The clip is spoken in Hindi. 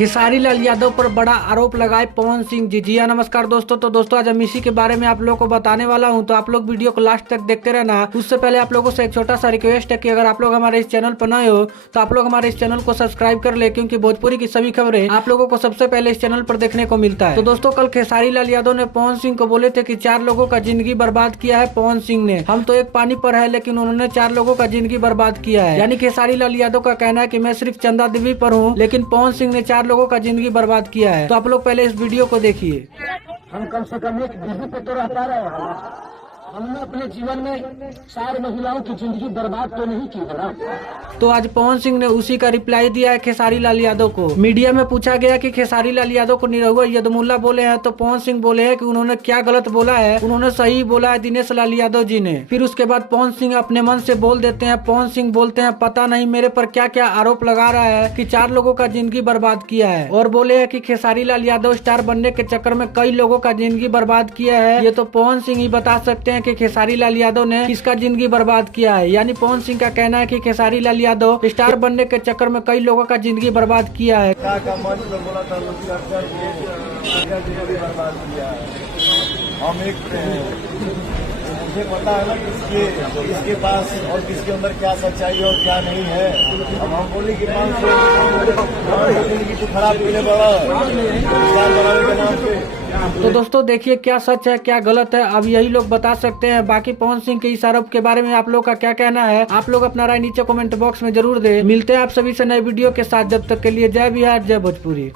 खेसारी लाल यादव पर बड़ा आरोप लगाए पवन सिंह जी। हाँ नमस्कार दोस्तों। तो दोस्तों आज हम इसी के बारे में आप लोगों को बताने वाला हूं, तो आप लोग वीडियो को लास्ट तक देखते रहना। उससे पहले आप लोगों से एक छोटा सा रिक्वेस्ट है कि अगर आप लोग हमारे इस चैनल पर नए हो तो आप लोग हमारे इस चैनल को सब्सक्राइब कर ले, क्योंकि भोजपुरी की सभी खबरें आप लोगों को सबसे पहले इस चैनल पर देखने को मिलता है। तो दोस्तों कल खेसारी लाल यादव ने पवन सिंह को बोले थे कि 4 लोगों का जिंदगी बर्बाद किया है पवन सिंह ने। हम तो एक पानी पर है, लेकिन उन्होंने 4 लोगों का जिंदगी बर्बाद किया है। यानी खेसारी लाल यादव का कहना है कि मैं सिर्फ चंदा देवी पर हूँ, लेकिन पवन सिंह ने 4 लोगों का जिंदगी बर्बाद किया है। तो आप लोग पहले इस वीडियो को देखिए। हम कम से कम एक बीवी पे तो रहता रहे। हमने अपने जीवन में 4 महिलाओं की जिंदगी बर्बाद तो नहीं की है ना। तो आज पवन सिंह ने उसी का रिप्लाई दिया है खेसारी लाल यादव को। मीडिया में पूछा गया कि खेसारी लाल यादव को निरहुआ यदमुल्ला बोले हैं, तो पवन सिंह बोले हैं कि उन्होंने क्या गलत बोला है, उन्होंने सही बोला है दिनेश लाल यादव जी ने। फिर उसके बाद पवन सिंह अपने मन से बोल देते हैं। पवन सिंह बोलते हैं पता नहीं मेरे पर क्या क्या आरोप लगा रहा है कि 4 लोगों का जिंदगी बर्बाद किया है, और बोले है कि खेसारी लाल यादव स्टार बनने के चक्कर में कई लोगों का जिंदगी बर्बाद किया है। ये तो पवन सिंह ही बता सकते हैं कि खेसारी लाल यादव ने किसका जिंदगी बर्बाद किया है। यानी पवन सिंह का कहना है कि खेसारी लाल यादव स्टार बनने के चक्कर में कई लोगों का जिंदगी बर्बाद किया है। हम एक मुझे पता है ना किसके पास और किसके अंदर क्या सच्चाई और क्या नहीं है। अब हम बोले कि जिंदगी खराब पीने वाला बनाने के नाम पे। तो दोस्तों देखिए क्या सच है क्या गलत है, अब यही लोग बता सकते हैं। बाकी पवन सिंह के इस आरोप के बारे में आप लोग का क्या कहना है, आप लोग अपना राय नीचे कमेंट बॉक्स में जरूर दे। मिलते हैं आप सभी से नए वीडियो के साथ, जब तक के लिए जय बिहार जय भोजपुरी।